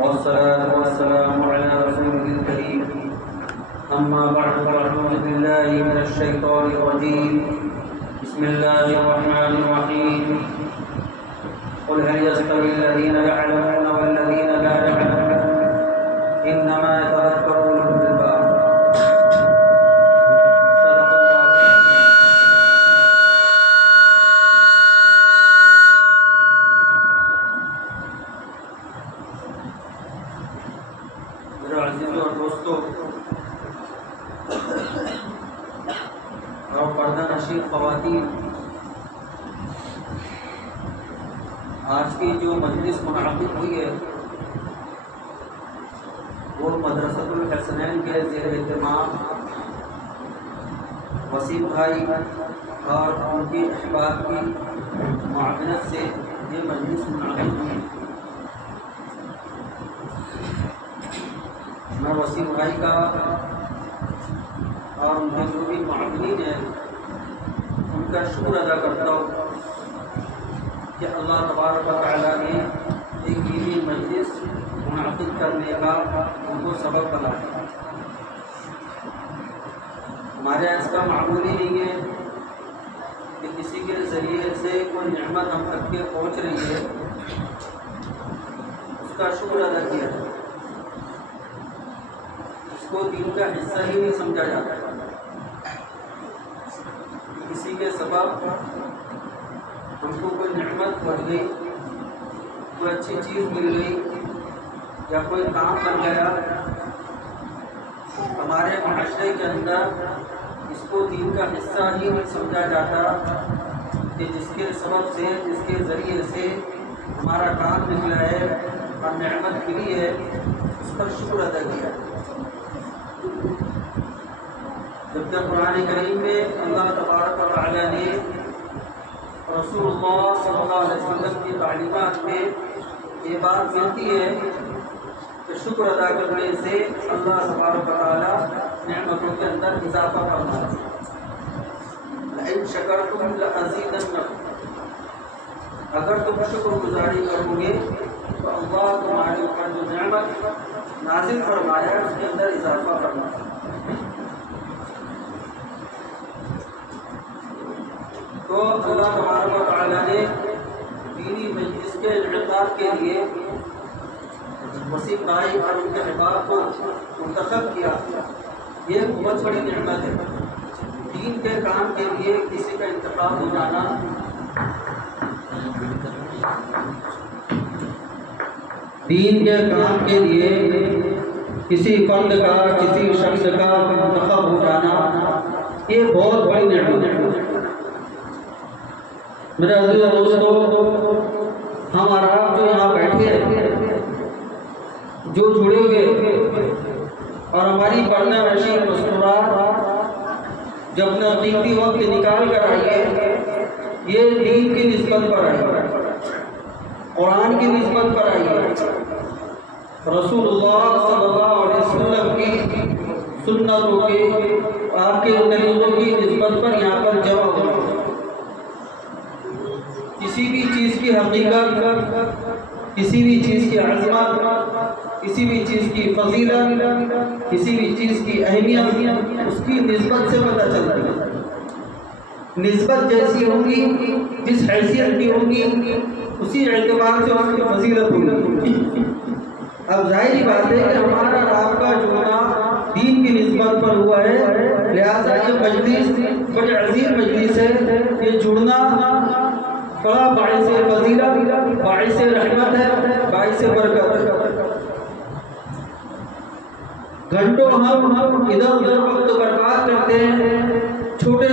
والصلاة والسلام على رسوله الكريم. أما بعد فأعوذ بالله من الشيطان الرجيم. بسم الله الرحمن الرحيم. قل هل يستوي الذين يعلمون والذين لا يعلمون إنما يتذكر أولو الألباب. عزیزوں اور دوستوں اور پردہ نشین خواتین، آج کی جو مجلس منعقد ہوئی ہے وہ مدرسۃ الحسنین کے زیر اہتمام وسیم بھائی اور ان کی احباب کی معاونت سے یہ مجلس منعقد ہوئی. میں وسیم بھائی کا اور ان کے جو بھی معاونین ہیں ان کا شکر ادا کرتا ہوں کہ اللہ تبارک و تعالیٰ نے ایک دینی مجلس منعقد کرنے کا ان کو سبب بنایا. ہمارے یہاں اس کا معمول ہی نہیں ہے کہ کسی کے ذریعے سے کوئی نعمت ہم تک کے پہنچ رہی ہے اس کا شکر ادا کیا ہے. کو دین کا حصہ ہی نہیں سمجھا جاتا. کسی کے سبب ہم کو کوئی نعمت بڑھ گئی، کوئی اچھی چیز مل گئی یا کوئی کام بن گیا، ہمارے معاشرے کے اندر اس کو دین کا حصہ ہی نہیں سمجھا جاتا کہ جس کے سبب سے، جس کے ذریعے سے ہمارا کام نکلا ہے اور نعمت ملی ہے اس پر شکر ادا کیا. جبکہ قرآن کریم میں اللہ تبارک و تعالیٰ نے رسول اللہ صلی اللہ علیہ وسلم کی تعلیمات میں یہ بات ملتی ہے کہ شکر ادا کرنے سے اللہ تبارک و تعالیٰ نعمتوں کے اندر اضافہ فرماتا ہے. لئن شکرتم لأزیدنکم، اگر تم شکر گزاری کرو گے تو اللہ تمہارے اوپر جو نعمت نازل فرمایا اس کے اندر اضافہ فرماتا ہے. تو اللہ تبارک و تعالیٰ نے دینی مجلس کے انعقاد کے لیے وسیم بھائی اور ان کے احباب کو منتخب کیا. یہ بہت بڑی نعمت ہے. دین کے کام کے لیے کسی کا انتخاب ہو جانا دین کے کام کے لیے کسی فرد کا، کسی شخص کا منتخب ہو جانا یہ بہت بڑی نعمت ہے. میرے عزیز دوستو، ہم اور آپ جو یہاں بیٹھے ہیں، جو جڑے ہوئے اور ہماری پڑھنے نشین مستورات جب اپنا قیمتی وقت نکال کر آئیے، یہ دین کی نسبت پر آئیے، قرآن کی نسبت پر آئیے، رسول اللہ صلی اللہ علیہ وسلم کی سنتوں کے، آپ کے طریقوں کی نسبت پر یہاں پر جمع ہو. کسی بھی چیز کی حقیقت، کسی بھی چیز کی عظمت، کسی بھی چیز کی فضیلت، کسی بھی چیز کی اہمیت اس کی نسبت سے پتہ چلتا ہے. نسبت جیسی ہوگی، جس حیثیت کی ہوگی، اسی اعتبار سے اس کی فضیلت ہوگی. اب ظاہری بات ہے کہ ہمارا آپ کا جڑنا دین کی نسبت پر ہوا ہے، لہذا یہ مجلس بڑی عظیم مجلس ہے. یہ جڑنا بڑا باعث فضیلت، باعث رحمت ہے، باعث برکت ہے. گھنٹوں ہم ادھر ادھر وقت برباد کرتے ہیں چھوٹے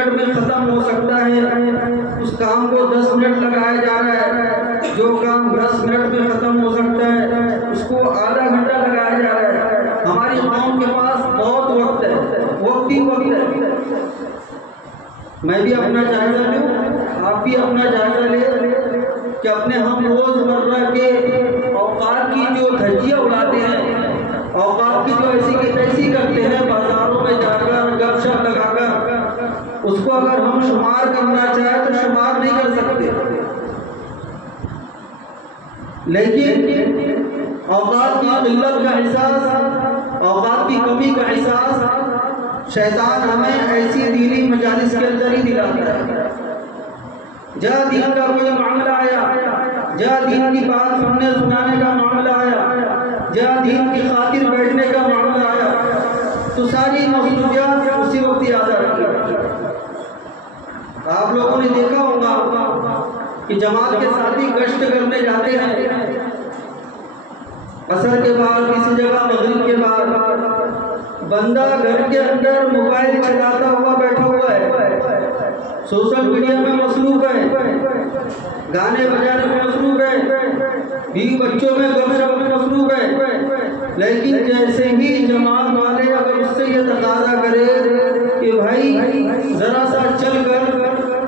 منٹ میں ختم ہو سکتا ہے اس کام کو 10 منٹ لگایا جا رہا ہے، جو کام 10 منٹ میں ختم ہو سکتا ہے اس کو آدھا گھنٹہ لگایا جا رہا ہے۔ ہماری قوم کے پاس بہت وقت ہے، وقت ہی وقت ہے۔ میں بھی اپنا جائزہ لوں، آپ بھی اپنا جائزہ لیں کہ اپنے ہم روز مرہ کے اوقات کی جو دھجیاں اڑاتے ہیں، اوقات کی جو ایسی کی تیسی کرتے ہیں بازاروں میں جا کر گپ شپ لگا کر، اس کو اگر ہم شمار کرنا چاہیں تو شمار نہیں کر سکتے۔ لیکن اوقات کی قلت کا احساس، اوقات کی کمی کا احساس شیطان ہمیں ایسی دینی مجالس کے اندر ہی دلاتا ہے۔ جہاں دین کا کوئی معاملہ آیا، جہاں دین کی بات سننے سنانے کا معاملہ آیا، جہاں دین کی خاطر بیٹھنے کا معاملہ آیا تو ساری مصروفیات اسی وقت یاد آتی ہیں۔ آپ لوگوں نے دیکھا ہوگا کہ جماعت کے ساتھی گشت کرنے جاتے ہیں، عصر کے بعد کسی جگہ مغرب کے بعد بندہ گھر کے اندر موبائل چلاتا ہوا بیٹھا ہوا ہے، سوشل میڈیا میں مصروف ہے، گانے بجانے میں مصروف ہے، بیوی بچوں میں گپ شپ میں مصروف ہے۔ لیکن جیسے ہی جماعت والے اگر اس سے یہ تقاضا کرے کہ بھائی ذرا سا چل کر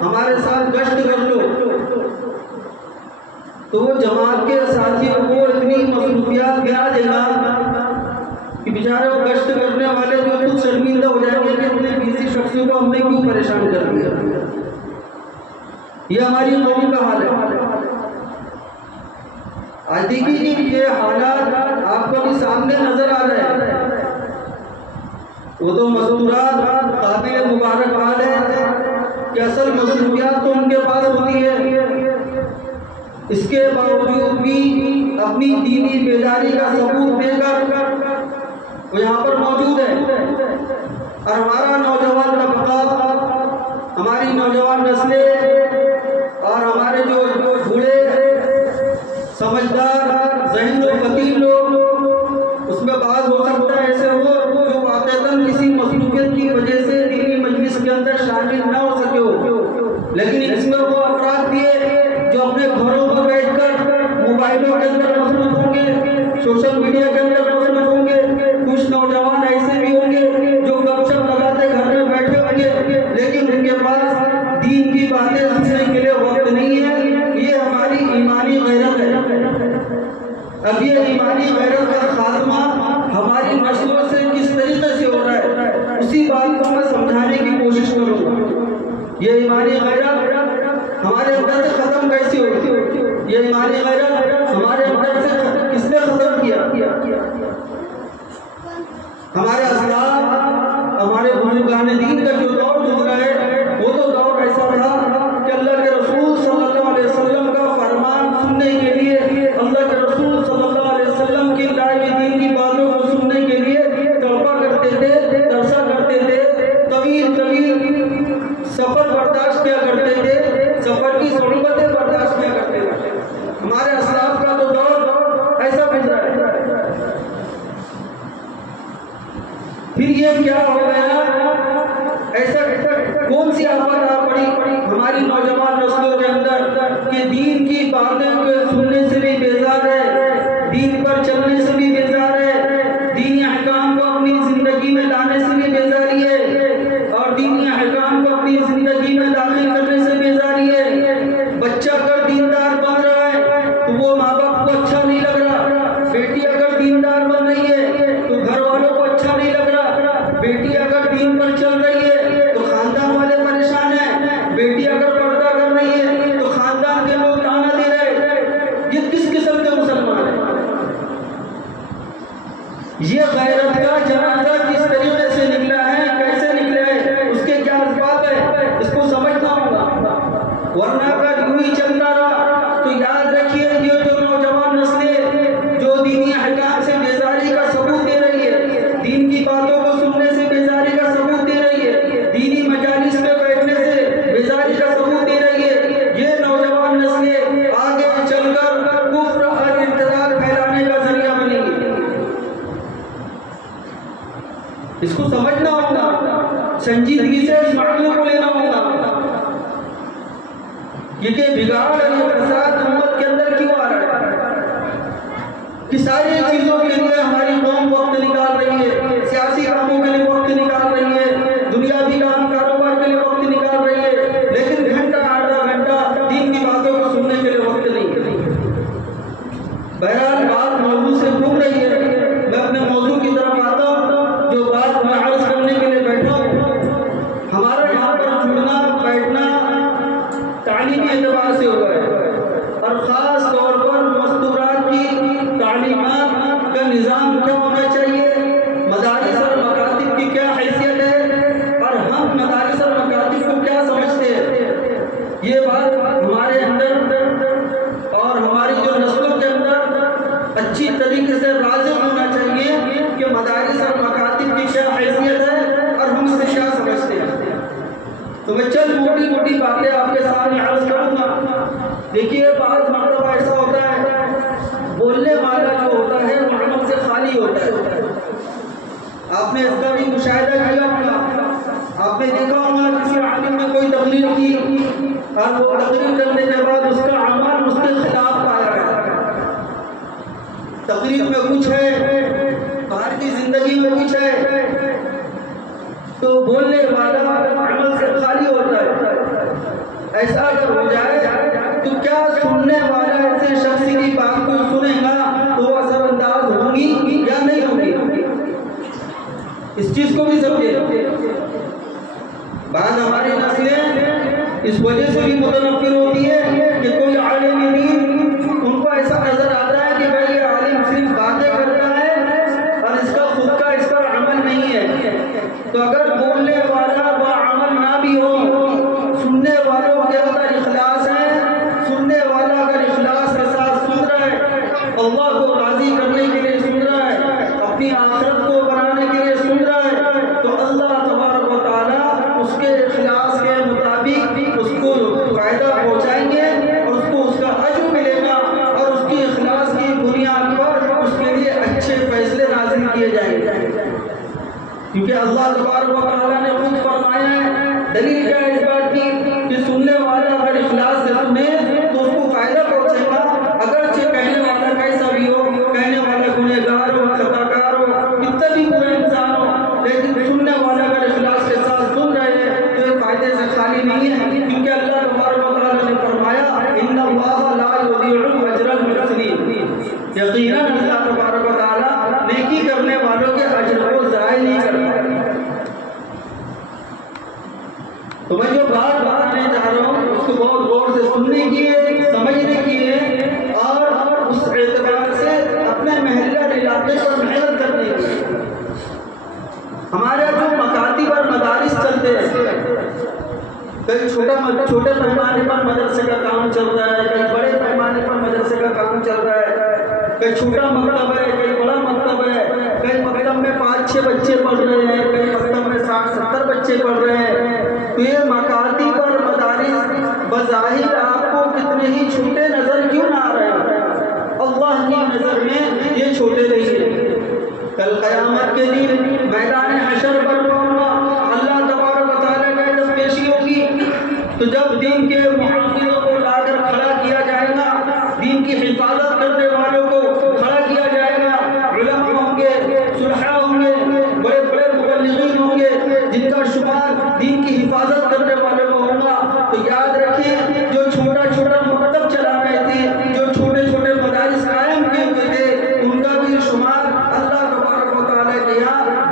ہمارے ساتھ گشت کر لو، تو وہ جماعت کے ساتھیوں کو اتنی مصروفیات گرا دے گا کہ بیچارے وہ گشت کرنے والے جو خود شرمندہ ہو جائیں گے کہ اپنے کسی شخص کو ہم نے کیوں پریشان کر دیا۔ یہ ہماری قوم کا حال ہے۔ آج دیکھیے کہ یہ حالات آپ کو بھی سامنے نظر آ رہے ہیں، وہ تو مستورات قابل مبارکباد ہے کہ اصل مصروفیات تو ان کے پاس ہوتی ہے، اس کے باوجود بھی اپنی دینی بیداری کا ثبوت دے کر وہ یہاں پر موجود ہے۔ اور ہمارا نوجوان طبقہ، ہماری نوجوان نسلیں اور ہمارے جو بوڑھے سمجھدار ذہین و فطین لوگ، اس میں بعض ہو سکتا ہے ایسے ہو جو واقعتاً کسی مصروفیت کی وجہ سے دینی مجلس کے اندر شامل نہ ہو سکے ہو، لیکن اس میں وہ افراد بھی ہے جو اپنے گھروں پر بیٹھ کر موبائلوں کے اندر مصروف ہوں گے، سوشل میڈیا کے اندر مصروف ہوں گے۔ کچھ نوجوان ایسے بھی ہوں گے جو گپ شپ لگاتے گھر میں بیٹھے ہوں گے، لیکن ان کے پاس دین کی باتیں سننے کے لیے وقت نہیں ہے۔ یہ ہماری ایمانی غیرت ہے۔ اب یہ ایمانی غیرت کا خاتمہ ہماری نسلوں سے کس طریقے سے ہو رہا ہے، اسی بات کو میں سمجھانے کی کوشش کروں گا۔ یہ ایمانی غیرت ہمارے اندر سے ختم کیسے ہوتی؟ یہ ایمانی غیرت ہمارے اندر سے کس نے ختم کیا؟ ہمارے اسلاف، ہمارے بزرگان دین کا جو دور گزرا ہے وہ تو دور ایسا تھا کہ اللہ کے رسول صلی اللہ علیہ وسلم کا فرمان سننے کے لیے، اللہ کے رسول صلی اللہ علیہ وسلم کی لائی دین کی باتوں کو سننے کے لیے توبہ کرتے تھے، ترسا کرتے تھے، طویل سفر برداشت کیا کرتے تھے، سفر کی صعوبتیں برداشت کیا کرتے تھے۔ ہمارے اسلاف کا تو دور ایسا گزرا ہے۔ پھر یہ کیا ہو گیا؟ ایسا کون سی آفت آ پڑی ہماری نوجوان نسلوں کے اندر کہ دین کی باتیں سننے سے بھی بیزار ہے، دین پر چلنے سے بھی بیزار ہے، دینی احکام کو اپنی زندگی میں لانے سے بھی بیزاری ہے، اور دینی احکام کو اپنی زندگی میں داخل کرنے سے بیزاری ہے۔ بچہ اگر دیندار بن رہا ہے تو وہ ماں باپ کو اچھا نہیں لگ رہا، بیٹی اگر دیندار بن رہی ہے تو گھر والوں کو اچھا نہیں لگ رہا، بیٹی اگر دین پر چل رہی ہے تو خاندان والے پریشان ہیں، بیٹی اگر پردہ کر رہی ہے تو خاندان کے لوگ تانا دے رہے ہیں۔ یہ کس قسم کے مسلمان ہیں؟ یہ غیرت کا جنازہ کس طریقے سے نکلا ہے، کیسے نکلا ہے، اس کے کیا اسباب ہے، اس کو سمجھنا ہوگا۔ ورنہ اگر یوں ہی چلتا رہا تو یاد رکھیے یہ جو نوجوان نسلیں جو دینی احکام سے بیزاری کا ثبوت دے رہی ہے، دین کی باتوں کو سننے سے بیزاری کا ثبوت دے رہی ہے، دینی مجالس میں بیٹھنے سے بیزاری کا ثبوت دے رہی ہے، یہ نوجوان نسلیں آگے چل کر کفر اور ارتداد پھیلانے کا ذریعہ بنیں گی۔ اس کو سمجھنا ہوگا، سنجیدگی سے اس معاملے کو لینا ہوگا۔ یہ کہ بگاڑ اور یہ فساد امت کے اندر کیوں آ رہا ہے؟ کہ ساری چیزوں کے لیے ہماری قوم وقت نکال رہی ہے، سیاسی کاموں کے لیے وقت نکال رہی ہے، دنیاوی کام کاروبار کے لیے وقت نکال رہی ہے، لیکن گھنٹہ آدھا گھنٹہ دین کی باتوں کو سننے کے لیے وقت نہیں۔ بہرحال بات موضوع سے گھوم رہی ہے، میں اپنے موضوع کی طرف آتا ہوں جو بات میں عرض کرنے کے لیے بیٹھا ہوں۔ ہمارا یہاں پر جڑنا بیٹھنا تعلیمی اعتبار سے ہوا ہے، اور خاص طور پر مستورات کی تعلیمات کا نظام کیا ہونا چاہیے، مدارس اور مکاتب کی کیا حیثیت ہے، اور ہم مدارس اور مکاتب کو کیا سمجھتے ہیں، یہ بات ہمارے اندر اور ہماری جو نسلوں کے اندر اچھی طریقے سے واضح ہونا چاہیے کہ مدارس اور مکاتب کی کیا حیثیت ہے اور ہم اس سے کیا سمجھتے ہیں۔ تو میں چند موٹی موٹی باتیں آپ کے سامنے عرض کروں گا۔ دیکھیے بعض مرتبہ ایسا ہوتا ہے بولنے والا جو ہوتا ہے وہ عمل سے خالی ہوتا ہے۔ آپ نے اس کا بھی مشاہدہ کیا ہوگا، آپ نے دیکھا ہوگا کسی عالم نے کوئی تقریر کی اور وہ تقریر کرنے کے بعد اس کا عمل اس کے خلاف پایا گیا۔ تقریر میں کچھ ہے، باہر کی زندگی میں کچھ ہے، تو بولنے والا عمل سے خالی ہوتا ہے۔ ایسا اگر ہو جائے تو کیا سننے والا ایسے شخص کی بات کو سنے گا تو اثر انداز ہوں گی یا نہیں ہوں گی؟ اس چیز کو بھی سمجھے۔ بعض ہماری نسلیں اس وجہ سے بھی متنفر ہوتی ہے کہ کوئی عالم دین ان کو ایسا نظر آتا ہے کہ بھائی یہ عالم صرف باتیں کرتا ہے اور اس کا خود کا اس پر عمل نہیں ہے۔ تو اگر بولنے والا وہ عمل نہ بھی ہو، سننے والوں کے اندر اخلاص ہے، سننے والا اگر اخلاص کے ساتھ سن رہا ہے، اللہ کو راضی کرنے کے لیے سن رہا ہے، اپنی آخرت کو بنانے کے لیے سن رہا ہے، تو اللہ تبارک و تعالیٰ اس کے اخلاص کے مطابق اس کو فائدہ پہنچائیں گے اور اس کو اس کا اجر ملے گا، اور اس کی اخلاص کی بنیاد پر اس کے لیے اچھے فیصلے نازل کیے جائیں گے۔ کیونکہ اللہ تبارک و تعالیٰ نے خود فرمایا ہے، دلیل کیا ہے اس بات کی کہ سننے والا اگر اخلاص سے سنے تو اس کو فائدہ پہنچے گا، اگرچہ کہنے والا کیسا بھی ہو، کہنے والا گنہگار ہو، خطا کار ہو، کتنا بھی برا انسان ہو، لیکن سننے والا اگر اخلاص کے ساتھ سن رہے ہیں تو یہ فائدے سے خالی نہیں ہے۔ کیونکہ اللہ تبارک و تعالیٰ نے فرمایا ان اللہ لا یضیع اجر المحسنین، یقیناً اللہ تبارک و تعالیٰ نیکی کرنے والوں کے اجر کو ضائع نہیں کرتا۔ تو میں جو بات کرنے چاہ رہا ہوں اس کو بہت غور سے سننے کی ہے، سمجھنے کی ہے، اور اس اعتبار سے اپنے محلے اور علاقے پر محنت کرنے کی ہے۔ ہمارے جو مکاتب اور مدارس چلتے ہیں، کئی چھوٹے پیمانے پر مدرسے کا کام چل رہا ہے، کئی بڑے پیمانے پر مدرسے کا کام چل رہا ہے، کئی چھوٹا مکتب ہے، کئی بڑا مکتب ہے، کئی مکتب میں 5-6 بچے پڑھ رہے ہیں، کئی مکتب میں 60-70 بچے پڑھ رہے ہیں۔ تو یہ مکاتب اور مدارس بظاہر آپ کو کتنے ہی چھوٹے نظر کیوں نہ آ رہے ہیں، اللہ کی نظر میں یہ چھوٹے نہیں ہیں۔ کل قیامت کے دن میدان حشر پر اللہ تبارک و تعالیٰ کا جب پیشی ہوگی تو جب دین کے محافظوں کو لا کر کھڑا کیا جائے گا، دین کی حفاظت کرنے والوں کو کھڑا کیا جائے گا، علماء ہوں گے، صلحاء ہوں گے، بڑے بڑے مبلغین ہوں گے جن کا شمار دین کی حفاظت کرنے والوں کو ہوگا، تو یاد رکھیں جو چھوٹا چھوٹا مکتب چلا رہے تھے، جو چھوٹے چھوٹے مدارس قائم کیے ہوئے تھے، ان کا بھی شمار اللہ تبارک و تعالیٰ کے یہاں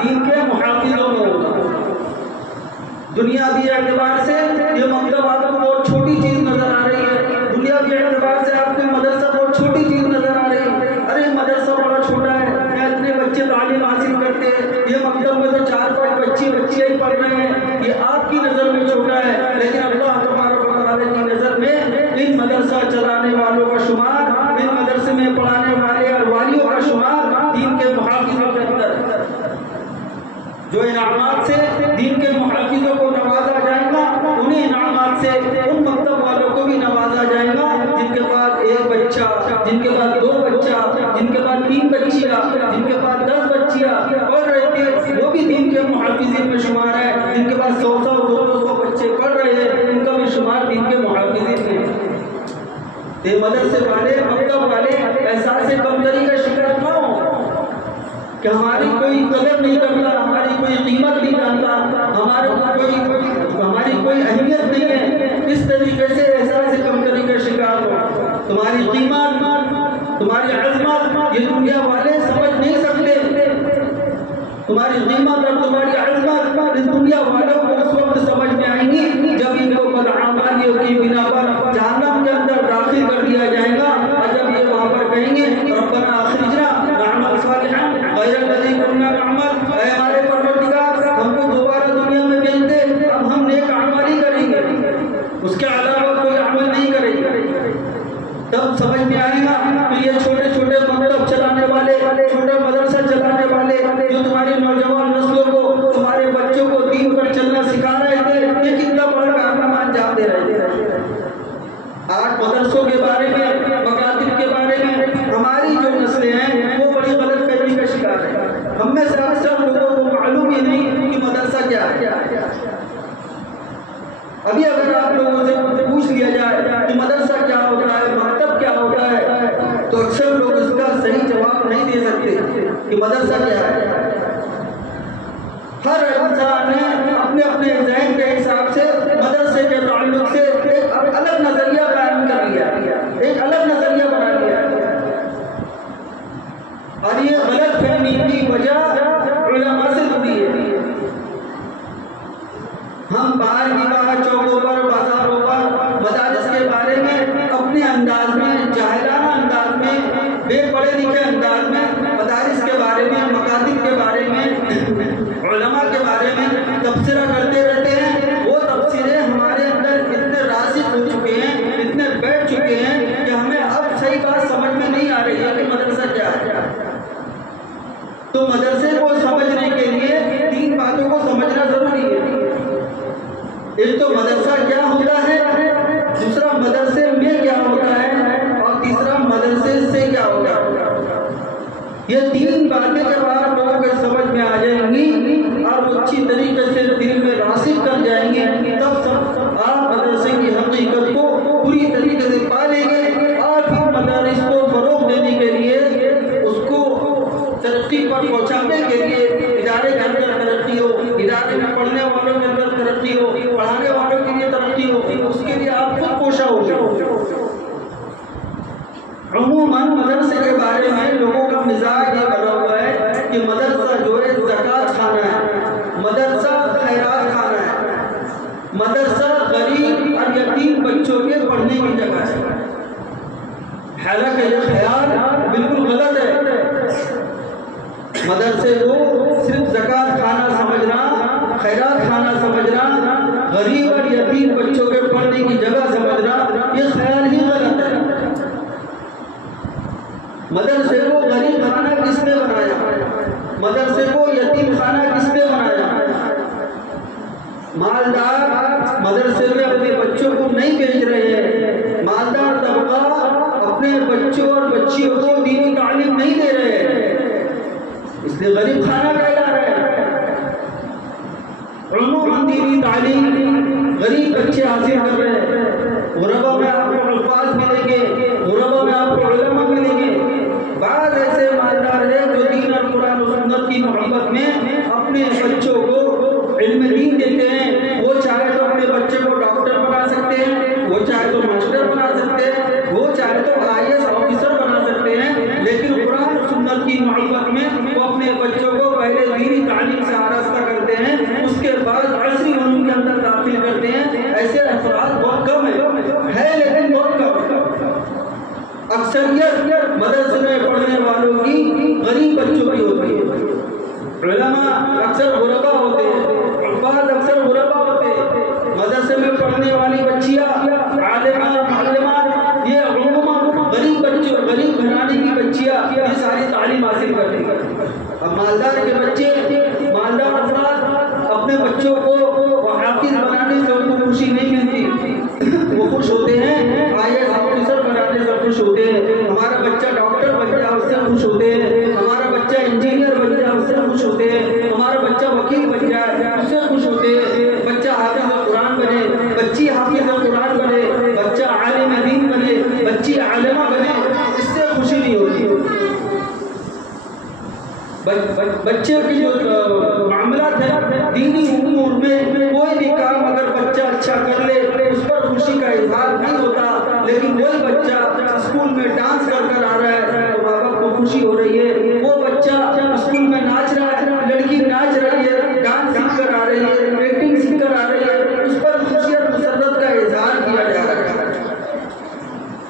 کہ ہماری کوئی قدر نہیں کرتا، ہماری کوئی قیمت نہیں جانتا، ہماری کوئی اہمیت نہیں ہے، اس طریقے سے احساس کمتری کا شکار ہو۔ تمہاری قیمت، تمہاری عظمت یہ دنیا والے سمجھ نہیں سکتے۔ تمہاری قیمت اور تمہاری عظمت اس دنیا والوں کو اس وقت سمجھ میں آئیں گی جب ان کو بدعمالیوں کی بنا پر جہنم کے اندر داخل کر دیا جائے گا، اور جب یہ وہاں پر کہیں گے ربنا اخرجنا نعمل صالحا غیر الذی کنا نعمل، اے ہمارے پروردگار ہم کو دوبارہ دنیا میں بھیج دے، اب ہم نیک اعمال ہی کریں گے، اس کے علاوہ کوئی عمل نہیں کریں گے۔ تب سمجھ میں آئے گا کہ یہ چھوٹے چھوٹے مکتب چلانے والے، چھوٹا مدرسہ چلانے والے جو تمہاری نوجوان نسلوں کو، تمہارے بچوں کو دین پر چلنا سکھا رہے تھے، یہ کتنا بڑا کارنامہ انجام دے رہے تھے۔ آج مدرسوں کے بارے میں، مکاتب کے بارے میں ہماری جو نسلیں ہیں وہ بڑی غلط فہمی کا شکار ہے۔ ہم میں سے اکثر لوگوں کو معلوم ہی نہیں کہ مدرسہ کیا ہے۔ ابھی اگر آپ لوگوں سے پوچھ لیا جائے کہ مدرسہ کیا ہوتا ہے، مکتب کیا ہوتا ہے، تو اکثر لوگ اس کا صحیح جواب نہیں دے سکتے کہ مدرسہ کیا ہے۔ ہر انسان نے اپنے اپنے ذہن کے حساب سے مدرسے کے تعلق سے ایک الگ نظریہ قائم کر لیا، ایک الگ نظریہ بنا لیا، اور یہ غلط فہمی کی وجہ علماء سے جڑی ہے۔ ہم باہر کی باہر چوکوں پر، بازاروں پر مدارس کے بارے میں اپنے انداز میں، جاہلانہ انداز میں، بے پڑھے لکھے انداز میں مدارس کے بارے میں، مکاتب کے بارے میں، علماء کے بارے میں تبصرہ کرتے رہتے ہیں۔ وہ تبصرے ہمارے اندر اتنے راسخ ہو چکے ہیں، اتنے بیٹھ چکے ہیں کہ ہمیں اب صحیح بات سمجھ میں نہیں آ رہی ہے کہ مدرسہ کیا ہے۔ تو مدرسے کو سمجھنے کے لیے تین باتوں کو سمجھنا ضروری ہے۔ ایک تو مدرسہ کیا ہوتا ہے، دوسرا مدرسے میں کیا ہوتا ہے، اور تیسرا مدرسے سے کیا ہوتا ہے۔ یہ تین باتیں جب آپ لوگوں کے سمجھ میں آ جائیں گی اور وہ اچھی طریقے سے دل میں راسخ کر جائیں گے، تب آپ مدرسے کی حقیقت کو پوری طریقے سے پا لیں گے، اور پھر مدارس کو فروغ دینے کے لیے، اس کو ترقی پر پہنچانے کے لیے، ادارے کے اندر ترقی ہو، ادارے میں پڑھنے والوں کے اندر ترقی ہو، پڑھانے والوں کے لیے ترقی ہو، اس کے لیے آپ خود کوشاں ہو جائیں۔ عموماً مدرسے کے بارے میں لوگوں کا مزاج یہ بنا ہوا ہے کہ مدرسہ جو ہے زکوٰۃ خانہ ہے، مدرسہ خیرات خانہ ہے، مدرسہ غریب اور یتیم بچوں کے پڑھنے کی جگہ ہے۔ حالانکہ یہ خیال بالکل غلط ہے۔ مدرسے کو صرف زکوٰۃ خانہ سمجھنا، خیرات خانہ سمجھنا، غریب اور یتیم بچوں کے پڑھنے کی جگہ سمجھنا، یہ خیال ہی غلط ہے۔ مدرسے کو غریب خانہ کس نے بنایا؟ مدرسے کو یتیم خانہ کس نے بنایا؟ مالدار مدرسے میں اپنے بچوں کو نہیں بھیج رہے ہیں، مالدار طبقہ اپنے بچوں اور بچیوں کو دینی تعلیم نہیں دے رہے ہیں، اس لیے غریب خانہ کہلا رہا ہے۔ عموماً دینی تعلیم غریب بچے حاصل کر رہے ہیں، غربا میں آپ کو الفاظ ملیں گے، غربا میں آپ کو علماء ملیں گے۔ بعض ایسے مالدار ہیں جو دین اور قرآن و سنت کی محبت میں اپنے بچوں کو علم دین دیتے ہیں۔ وہ چاہے تو اپنے بچے کو ڈاکٹر بنا سکتے ہیں، وہ چاہے تو ماسٹر بنا سکتے ہیں، وہ چاہے تو IAS آفیسر بنا سکتے ہیں، لیکن قرآن و سنت کی محبت میں وہ اپنے بچوں کو پہلے دینی تعلیم سے آراستہ کرتے ہیں، اس کے بعد عصری علوم کے اندر داخل کرتے ہیں۔ ایسے افراد بہت کم ہے لیکن بہت کم ہے۔ اکثریت مدرسے میں پڑھنے والوں کی غریب بچوں کی ہوتی ہے۔ علماء اکثر غربا ہوتے ہیں، عباد اکثر غربا ہوتے ہیں۔ مدرسے میں پڑھنے والی بچیاں، عالمات، معلمات، یہ عموماً غریب بچوں، غریب گھرانے کی بچیاں یہ ساری تعلیم حاصل کرتی ہیں۔ اب مالدار کے بچے، مالدار افراد اپنے بچوں کو حافظ بنانے سے ان کو خوشی نہیں ملتی، وہ خوش ہوتے ہیں IAS آفیسر بنانے سے خوش ہوتے ہیں، ہمارا بچہ ڈاکٹر بن گیا اس سے خوش ہوتے ہیں، ہمارا بچہ انجینئر بن گیا اس سے خوش ہوتے ہیں، ہمارا بچہ وکیل بن گیا اس سے خوش ہوتے ہیں، بچہ حافظ قرآن بنے، بچی حافظ قرآن بنے، بچہ عالم دین بنے، بچی عالمہ بنے، اس سے خوشی نہیں ہوتی۔ بچے کی جو معاملات ہیں دینی امور میں کوئی بھی کام اگر بچہ اچھا کر لے اس پر خوشی کا اظہار نہیں ہوتا، لیکن وہی بچہ اسکول میں ڈانس کر آ رہا ہے تو ماں باپ کو خوشی ہو رہی ہے، وہ بچہ اسکول میں ناچ رہا ہے، لڑکی ناچ رہی ہے، ڈانس سیکھ کر آ رہی ہے، ایکٹنگ سیکھ کر آ رہی ہے، اس پر خوشی اور مسرت کا اظہار کیا جا رہا ہے۔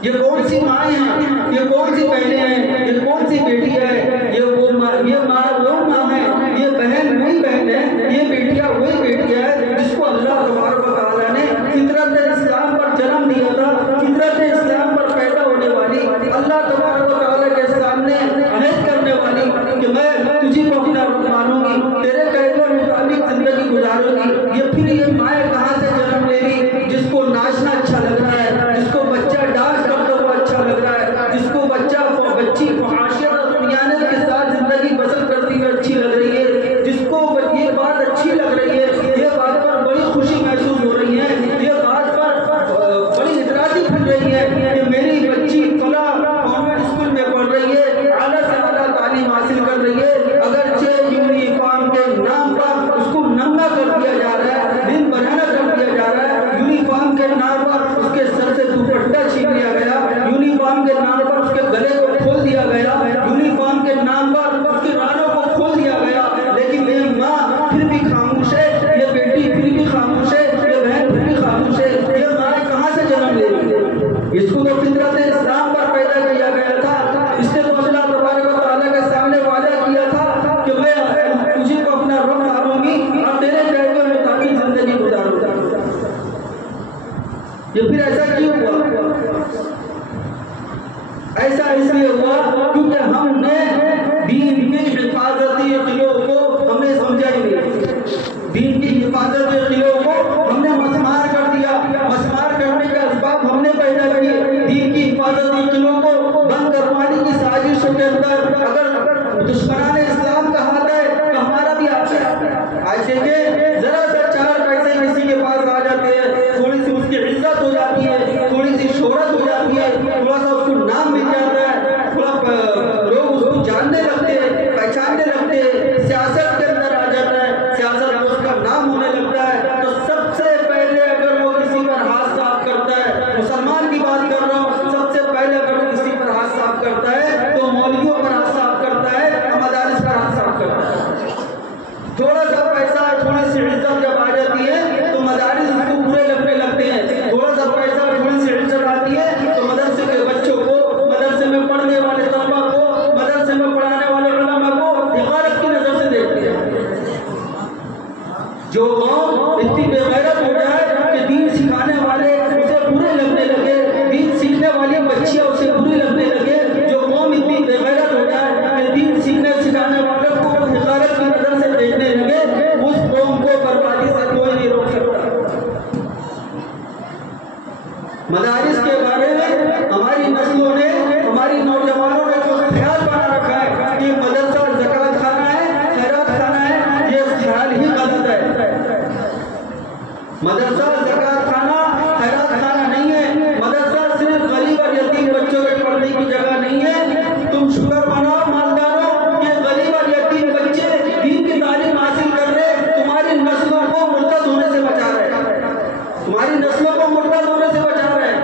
یہ کون سی مائیں ہیں، یہ کون سی بہنیں ہیں، یہ کون سی بیٹی ہے، یہ ماں وہ ماں ہے، یہ بہن وہی بہن ہے، یہ بیٹیاں وہی بیٹی ہے جس کو اللہ تبارک و تعالیٰ نے فطرت اسلام پر جنم دیا تھا، فطرت اسلام پر پیدا ہونے والی، اللہ تبارک و تعالیٰ کے سامنے عہد کرنے والی کہ میں تجھے کو اپنا رب مانوں گی، تیرے کہے ہوئے مطابق زندگی گزاروں گی۔ یہ پھر یہ مائیں کہاں سے جنم لے رہی جس کو ناچنا اچھا لگ رہا ہے، جس کو بچہ ڈانس کرتا ہوا اچھا لگ رہا ہے، جس کو بچی معاشرت اور دنیانت کے ساتھ زندگی بسر کرتی ہوئی اچھی لگ رہی ہے، جس کو یہ بات اچھی لگ رہی ہے، یہ بات پر بڑی خوشی محسوس ہو رہی ہے، یہ بات پر بڑی اطراحی پھیل رہی ہے کہ میری بچی فلاں گورنمنٹ اسکول میں پڑھ رہی ہے، اعلیٰ سے اعلیٰ تعلیم حاصل کر رہی ہے، اگرچہ یونیفارم کے نام پر اس کو ننگا کر دیا جا رہا ہے، دن بنانا کر دیا جا رہا ہے، یونیفارم کے نام پر اس کے سر سے دوپٹہ چھین لیا گیا، یونیفارم کے نام پر اس کے گلے کو کھول دیا گیا، یونیفارم کے نام پر اس کے رانوں کو کھول دیا گیا، لیکن میری ماں پھر بھی خاموش ہے، یہ بیٹی پھر بھی خاموش ہے، یہ بہن پھر بھی خاموش ہے۔ یہ ماں کہاں سے جنم لے رہی ہے؟ اس کو تو فطرت اسلام پر پیدا کیا گیا تھا، اس نے تو اللہ تبارک و تعالیٰ کے سامنے وعدہ کیا تھا کہ میں تجھے کو اپنا رب مانوں گی اور تیرے کہے ہوئے مطابق زندگی گزاروں گا۔ یہ پھر ایسا کیوں ہوا؟ ایسا اس لیے ہوا کیونکہ ہم نے دین کی حفاظتی عقیدوں کو ہم نے سمجھا ہی نہیں، دین کی حفاظتی عقیدوں کو ہم نے مسمار کر دیا، مسمار کرنے کا اسباب ہم نے پیدا کیے، دین کی حفاظتی عقیدوں کو بند کروانے کی سازشوں کے اندر اگر دشمنان اسلام کا ہاتھ ہے تو ہمارا بھی ہاتھ ہے۔ آج دیکھیں ذرا سا چار پیسے کسی کے پاس آ جاتے ہیں، تھوڑی سی اس کی عزت ہو جاتی ہے، تھوڑی سی شہرت ہو جاتی ہے، تھوڑا سا اس کو نام مل جاتا ہے، تھوڑا لوگ اس کو جاننے لگتے ہیں، پہچاننے لگتے ہیں، سیاست کے اندر آ جاتا ہے، سیاست میں اس کا نام ہونے لگتا ہے، تو سب سے پہلے اگر وہ کسی پر ہاتھ صاف کرتا ہے، مسلمان کی بات کر رہا ہوں، سب سے پہلے اگر وہ کسی پر ہاتھ صاف کرتا ہے تو مولویوں پر ہاتھ صاف کرتا ہے، مدارس پر ہاتھ صاف کرتا ہے۔ تھوڑا سا پیسہ تھوڑی سی عزت جب آ جاتی ہے تو مدارس اس کو برے لگنے لگتے ہیں، تھوڑا سا پیسہ تھوڑی سی عزت آتی ہے تو مدرسے کے بچوں کو، مدرسے میں پڑھنے والے طلبا کو، مدرسے میں پڑھانے والے علماء کو حقارت کی نظر سے دیکھتے ہیں۔ جو قوم اتنی بے غیرت ہو جائے کہ دین سکھانے والے اسے برے لگنے لگے، دین سیکھنے والی بچیاں اسے بری لگنے لگے، جو قوم اتنی بے غیرت ہو جائے کہ دین سیکھنے سکھانے والوں کو حقارت کی نظر سے دیکھنے لگے، اس قوم کو بربادی سے کوئی نہیں روک سکتا۔ مدارس کے بارے میں ہماری نسلوں نے، ہماری نوجوانوں نے جو خیال بنا رکھا ہے کہ مدرسہ زکوٰۃ خانہ ہے، خیرات خانہ ہے، یہ خیال ہی غلط ہے۔ مدرسہ زکوٰۃ خانہ خیرات خانہ نہیں ہے، مدرسہ صرف غریب اور یتیم بچوں کے پڑھنے کی جگہ نہیں ہے۔ تم شکر مناؤ مالداروں، یہ غریب اور یتیم بچے دین کی تعلیم حاصل کر رہے، تمہاری نسلوں کو مرتد ہونے سے بچا رہے، تمہاری نسلوں کو مرتد ہونے سے بچا رہے۔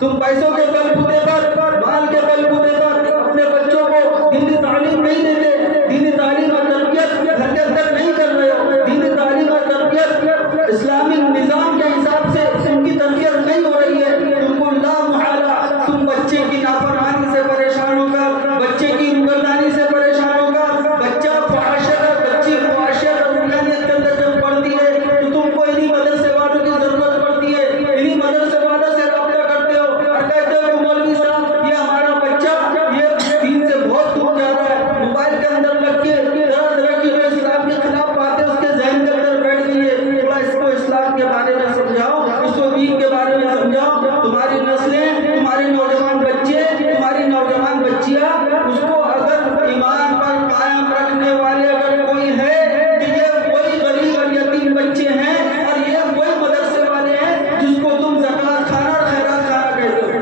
تم پیسوں کے بل بوتے پر، مال کے بل بوتے پر اپنے بچوں کو دینی تعلیم نہیں دیتے، دینی تعلیم اور تربیت گھر کے اندر نہیں کر رہے ہو، دینی تعلیم اور تربیت اسلامی نظام کے حساب سے ان کی تربیت نہیں ہو رہی ہے، تم کو لا محالہ تم بچے کی نافرمانی سے پریشان ہوگا، بچے کی روگردانی سے پریشان ہوگا، بچہ فحاشیت، بچی فحاشیت اور روگردانیت کے اندر جب پڑھتی ہے تو تم کو انہی مدرسے والوں کی ضرورت پڑتی ہے، انہی مدرسے والوں سے رابطہ کرتے ہو اور کہتے ہو کہ مولوی صاحب یہ ہمارا بچہ یہ دین سے بہت دور جا رہا ہے، موبائل کے اندر لگ کے طرح طرح کی جو اسلام کے خلاف باتیں اس کے ذہن کے اندر بیٹھ گئی ہے، تھوڑا اس کو اسلام کے بارے میں سمجھاؤ، اس کو دین کے بارے میں سمجھاؤ، تمہاری نسلیں، تمہارے نوجوان بچے، تمہاری نوجوان بچیاں اس کو اگر ایمان پر قائم رکھنے والے اگر کوئی ہے کہ یہ وہی غریب اور یتیم بچے ہیں اور یہ وہی مدرسے والے ہیں جس کو تم زکوٰۃ خانہ اور خیرات خانہ کہتے ہو،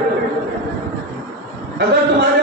اگر تمہارے